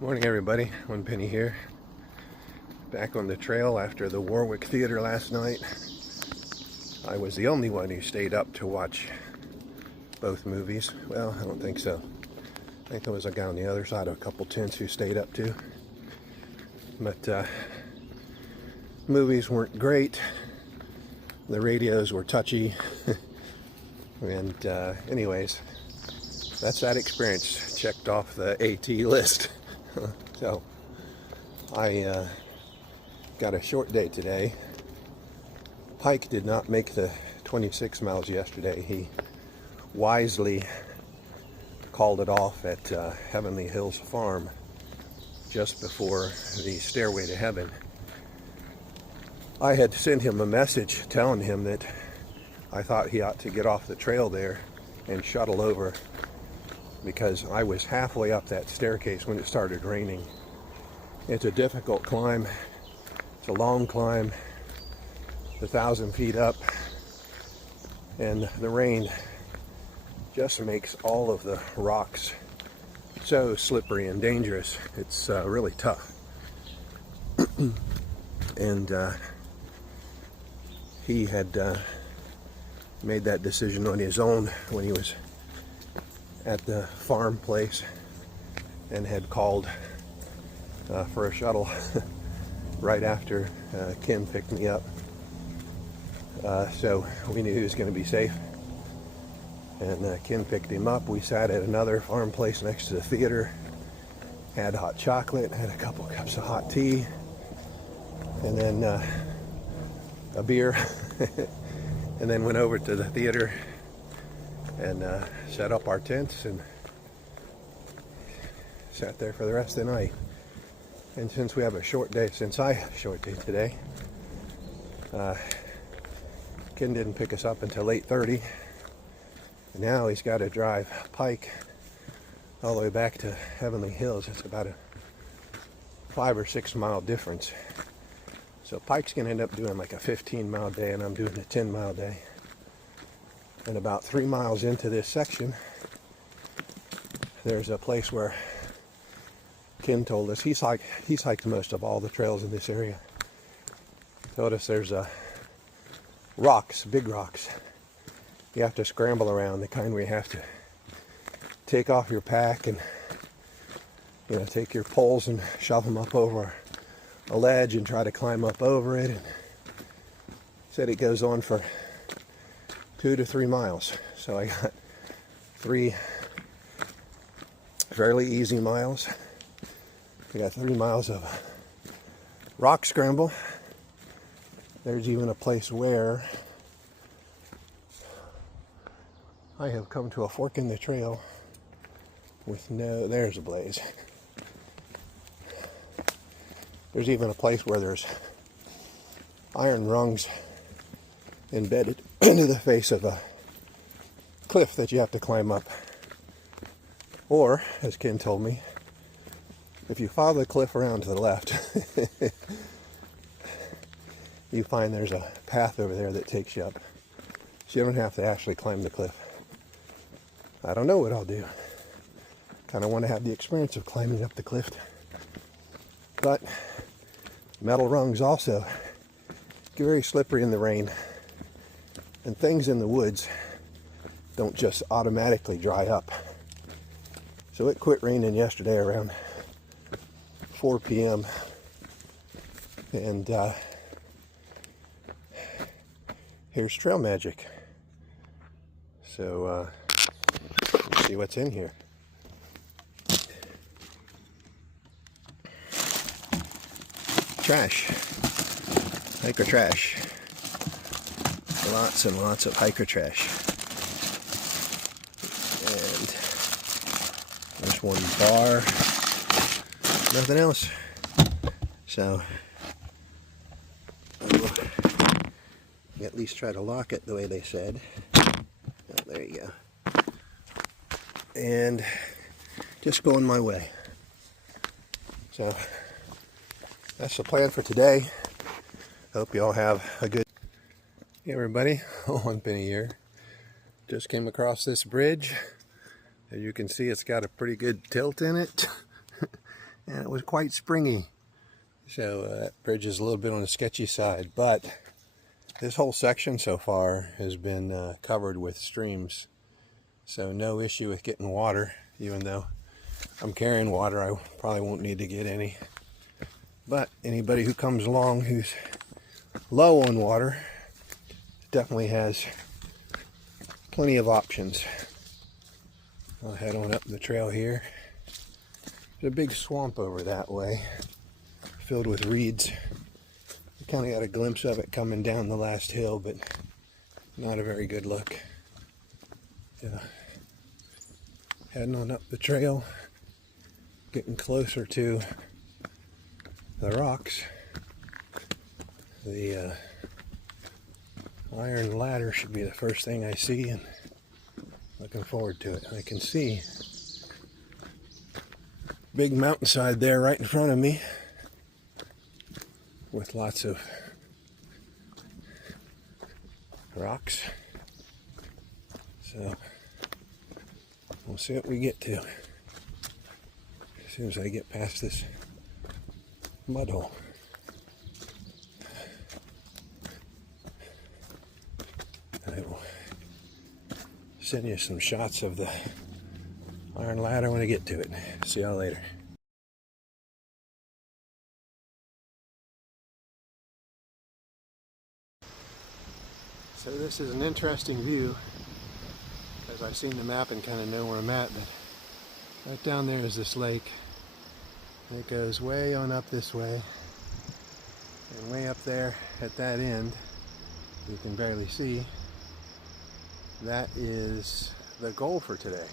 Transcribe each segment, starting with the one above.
Morning everybody, One Penny here. Back on the trail after the Warwick Theater last night. I was the only one who stayed up to watch both movies. Well, I don't think so. I think there was a guy on the other side of a couple tents who stayed up too. But movies weren't great. The radios were touchy. And anyways, that's that experience. Checked off the AT list. So I got a short day today. Pike did not make the 26 miles yesterday. He wisely called it off at Heavenly Hills Farm just before the Stairway to Heaven. I had sent him a message telling him that I thought he ought to get off the trail there and shuttle over, because I was halfway up that staircase when it started raining. It's a difficult climb. It's a long climb, 1,000 feet up, and the rain just makes all of the rocks so slippery and dangerous. It's really tough. And he had made that decision on his own when he was at the farm place and had called for a shuttle right after Kim picked me up. So we knew he was going to be safe. And Kim picked him up. We sat at another farm place next to the theater, had hot chocolate, had a couple cups of hot tea, and then a beer, and then went over to the theater and set up our tents and sat there for the rest of the night. And since we have a short day, today, Ken didn't pick us up until 8:30. And now he's got to drive Pike all the way back to Heavenly Hills. It's about a 5 or 6 mile difference. So Pike's going to end up doing like a 15-mile day, and I'm doing a 10-mile day. And about 3 miles into this section, there's a place where Ken told us he's hiked most of all the trails in this area. Told us there's rocks, big rocks. You have to scramble around, the kind where you have to take off your pack and take your poles and shove them up over a ledge and try to climb up over it. And said it goes on for 2 to 3 miles. So I got 3 fairly easy miles. I got 3 miles of rock scramble. There's even a place where I have come to a fork in the trail with there's a blaze. There's even a place where there's iron rungs embedded into the face of a cliff that you have to climb up. Or, as Ken told me, if you follow the cliff around to the left, you find there's a path over there that takes you up. So you don't have to actually climb the cliff. I don't know what I'll do. Kind of want to have the experience of climbing up the cliff. But metal rungs also get very slippery in the rain. And things in the woods don't just automatically dry up. So it quit raining yesterday around 4 p.m. And here's trail magic. So let's see what's in here. Trash. Hiker trash. Lots and lots of hiker trash. And there's one bar. Nothing else. So I will at least try to lock it the way they said. Oh, there you go. And just going my way. So that's the plan for today. Hope you all have a good. Hey everybody, One Penny here. Just came across this bridge. As you can see, it's got a pretty good tilt in it. and it was quite springy. So that bridge is a little bit on the sketchy side, but this whole section so far has been covered with streams, so no issue with getting water. Even though I'm carrying water, I probably won't need to get any. But anybody who comes along who's low on water definitely has plenty of options. I'll head on up the trail here. There's a big swamp over that way, filled with reeds. I kind of got a glimpse of it coming down the last hill, but not a very good look. Yeah. Heading on up the trail, getting closer to the rocks. The iron ladder should be the first thing I see, and looking forward to it. I can see big mountainside there right in front of me with lots of rocks. So we'll see what we get to as soon as I get past this mud hole. I will send you some shots of the iron ladder when I get to it. See y'all later. So this is an interesting view, because I've seen the map and kind of know where I'm at, but right down there is this lake, and it goes way on up this way, and way up there at that end, you can barely see, that is the goal for today.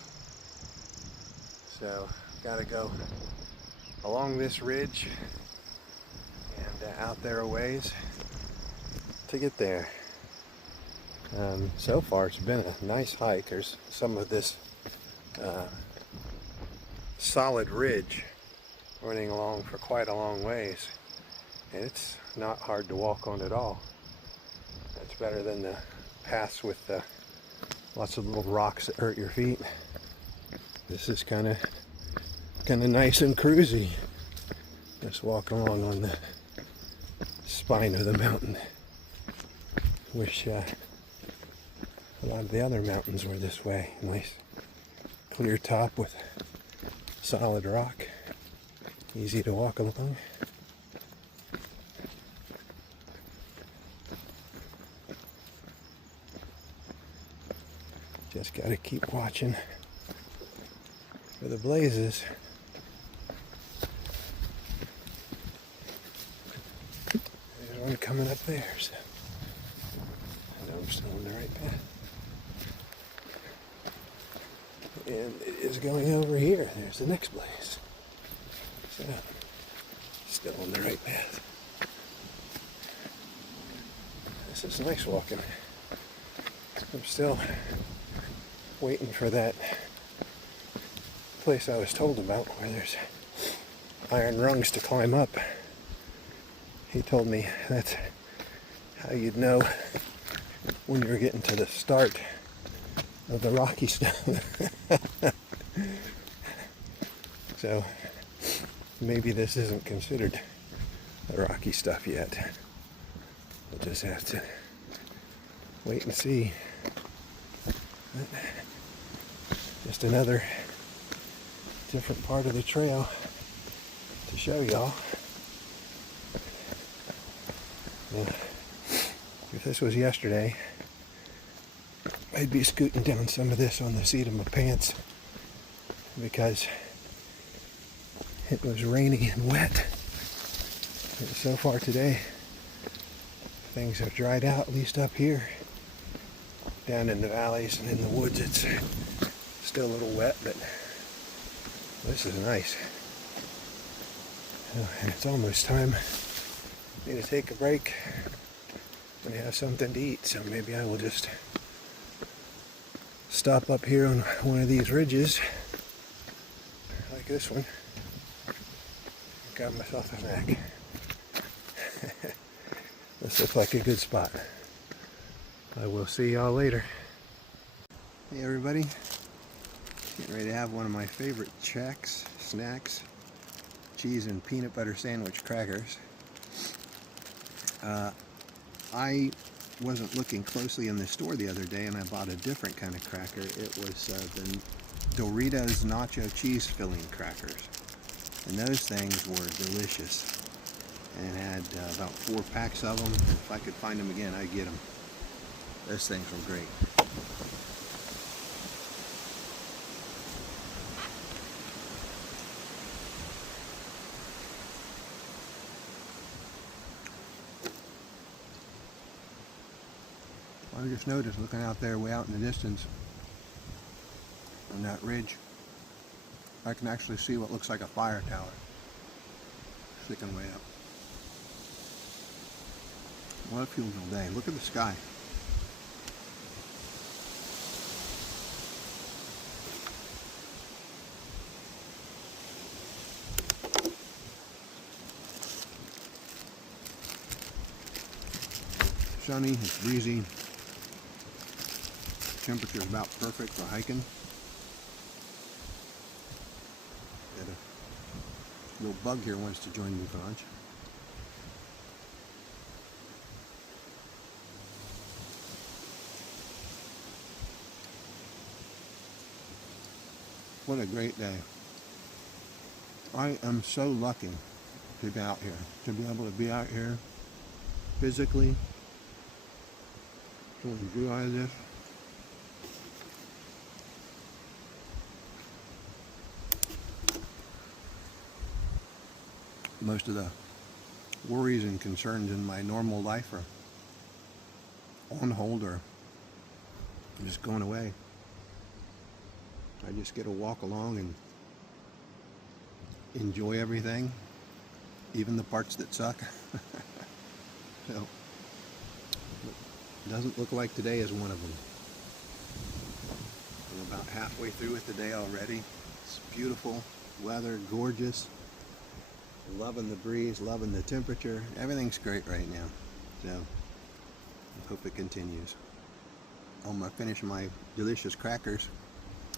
So got to go along this ridge and out there a ways to get there. So far it's been a nice hike. There's some of this solid ridge running along for quite a long ways, and it's not hard to walk on at all. It's better than the paths with lots of little rocks that hurt your feet. This is kind of nice and cruisy. Just walk along on the spine of the mountain. Wish a lot of the other mountains were this way. Nice clear top with solid rock. Easy to walk along. Just got to keep watching for the blazes. There's one coming up there, so I know I'm still on the right path. And it is going over here. There's the next blaze. So, still on the right path. This is nice walking. I'm still waiting for that place I was told about where there's iron rungs to climb up. He told me that's how you'd know when you're getting to the start of the rocky stuff. So maybe this isn't considered the rocky stuff yet. We'll just have to wait and see. Just another different part of the trail to show y'all. If this was yesterday, I'd be scooting down some of this on the seat of my pants because it was rainy and wet. And so far today, things have dried out, at least up here. Down in the valleys and in the woods, it's still a little wet, but this is nice. And it's almost time for me to take a break and have something to eat, so maybe I will just stop up here on one of these ridges, like this one, and grab myself a snack. This looks like a good spot. I will see y'all later. Hey everybody, getting ready to have one of my favorite snacks. cheese and peanut butter sandwich crackers. I wasn't looking closely in the store the other day, and I bought a different kind of cracker. It was the Doritos nacho cheese filling crackers, and those things were delicious, and had about 4 packs of them. If I could find them again, I'd get them. Those things were great. I just noticed, looking out there way out in the distance on that ridge, I can actually see what looks like a fire tower sticking way up. What a beautiful day. Look at the sky. Sunny, it's breezy. Temperature is about perfect for hiking. Got a little bug here wants to join me for lunch. What a great day. I am so lucky to be out here, to be able to be out here physically, to enjoy this. Most of the worries and concerns in my normal life are on hold or just going away. I just get to walk along and enjoy everything, even the parts that suck. So, it doesn't look like today is one of them. I'm about halfway through with the day already. It's beautiful weather, gorgeous. Loving the breeze, loving the temperature. Everything's great right now. So, I hope it continues. I'm going to finish my delicious crackers,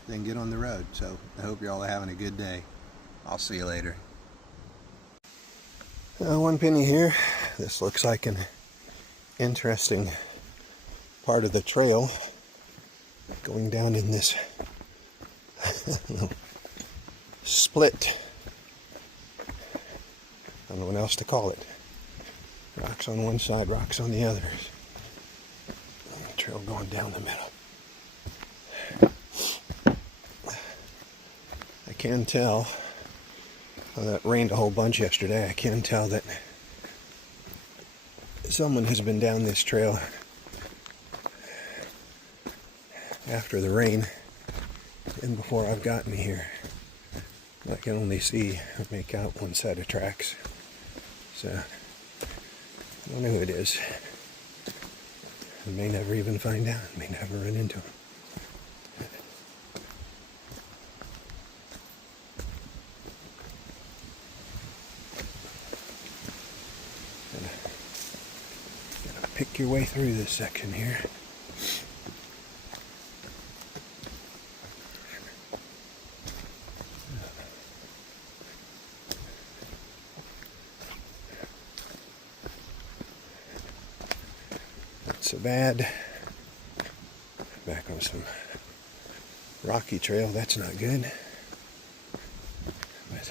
then get on the road. So, I hope you're all having a good day. I'll see you later. 1 penny here. This looks like an interesting part of the trail going down in this split. I don't know what else to call it. Rocks on one side, rocks on the other. And the trail going down the middle. I can tell, it rained a whole bunch yesterday, I can tell that someone has been down this trail after the rain and before I've gotten here. I can only make out one set of tracks. So, I don't know who it is. I may never even find out. I may never run into him. Gotta pick your way through this section here. So bad. Back on some rocky trail, that's not good. But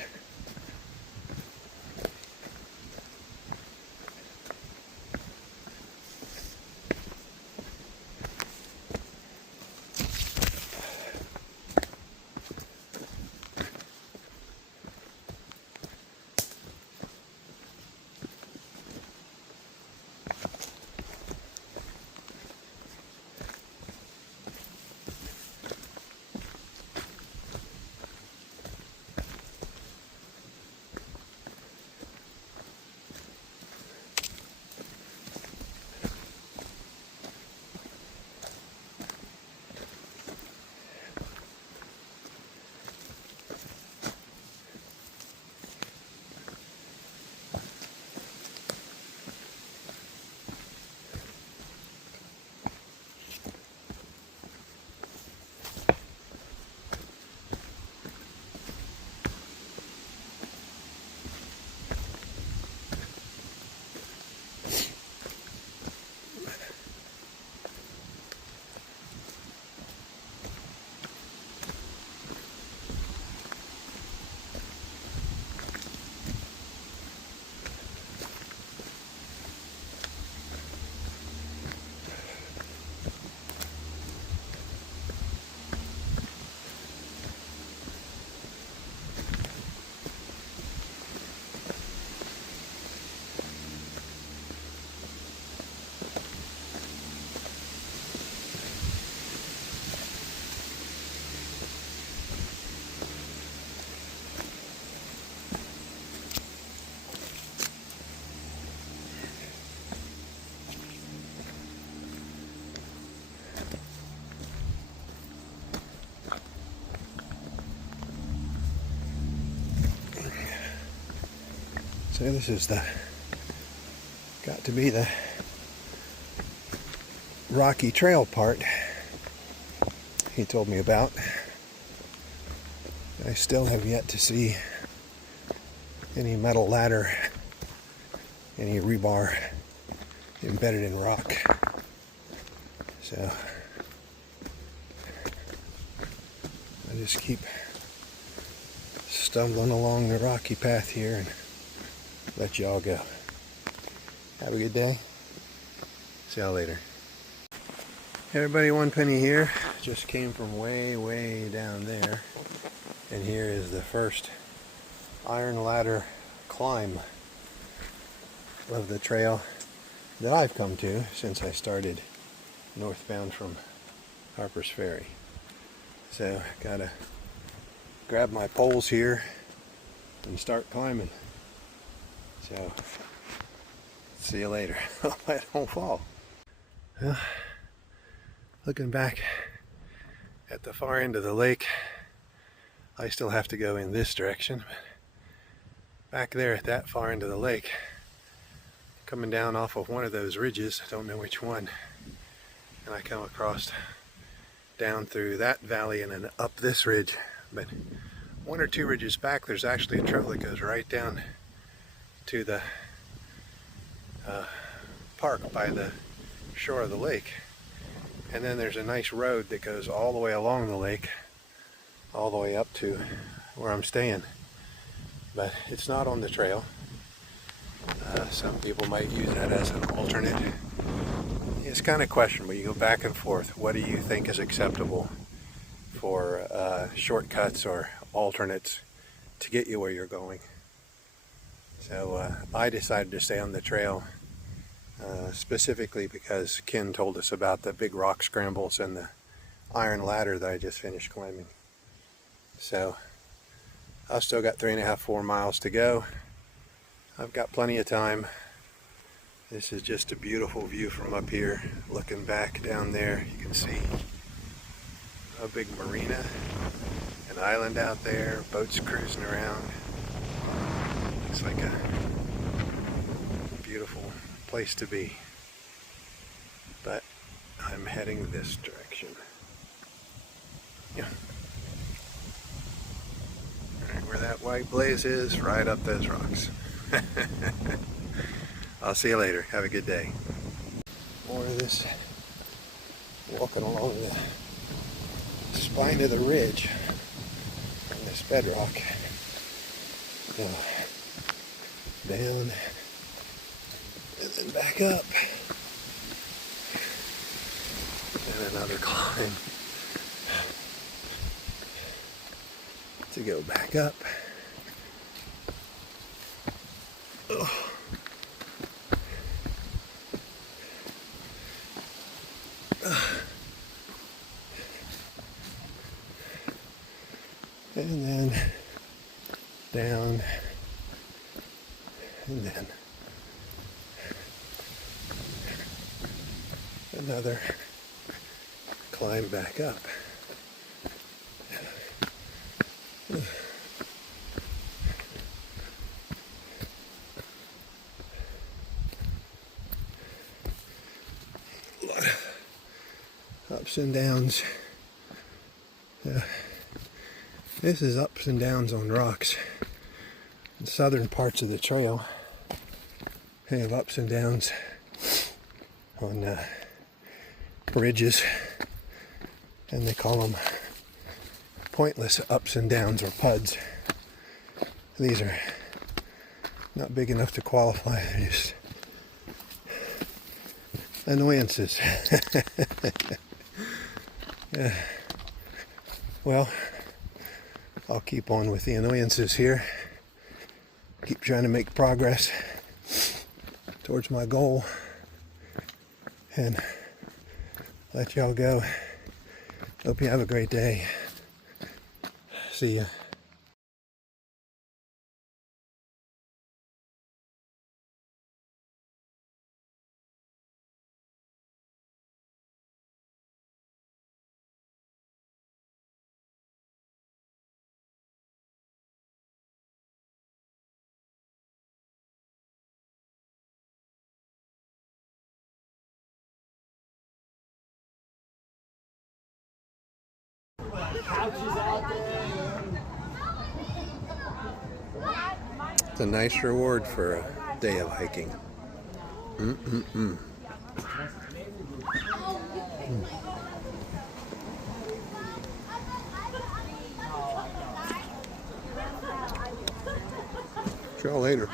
So this is got to be the rocky trail part he told me about. I still have yet to see any metal ladder, any rebar embedded in rock. So I just keep stumbling along the rocky path here and let y'all go. Have a good day. See y'all later. Hey everybody, One Penny here. Just came from way down there, and here is the first iron ladder climb of the trail that I've come to since I started northbound from Harper's Ferry. So gotta grab my poles here and start climbing. So see you later. Hope I don't fall. Well, looking back at the far end of the lake, I still have to go in this direction. Back there at that far end of the lake, coming down off of one of those ridges, I don't know which one, and I come across down through that valley and then up this ridge. But one or two ridges back, there's actually a trail that goes right down to the park by the shore of the lake. And then there's a nice road that goes all the way along the lake, all the way up to where I'm staying. But it's not on the trail. Some people might use that as an alternate. It's kind of questionable. You go back and forth. What do you think is acceptable for shortcuts or alternates to get you where you're going? So I decided to stay on the trail specifically because Ken told us about the big rock scrambles and the iron ladder that I just finished climbing. So I've still got 3.5–4 miles to go. I've got plenty of time. This is just a beautiful view from up here. Looking back down there, you can see a big marina, an island out there, boats cruising around. Looks like a beautiful place to be. But I'm heading this direction. Yeah. Right where that white blaze is, right up those rocks. I'll see you later. Have a good day. More of this walking along the spine of the ridge on this bedrock. Down and then back up. And another climb to go back up. Oh. And then down, and then another climb back up. A lot of ups and downs. This is ups and downs on rocks. The southern parts of the trail have ups and downs on ridges, and they call them pointless ups and downs or puds. These are not big enough to qualify. They're just annoyances. Yeah. Well, I'll keep on with the annoyances here. Keep trying to make progress towards my goal and let y'all go. Hope you have a great day. See ya. It's a nice reward for a day of hiking. Mm-mm-mm. See y'all later.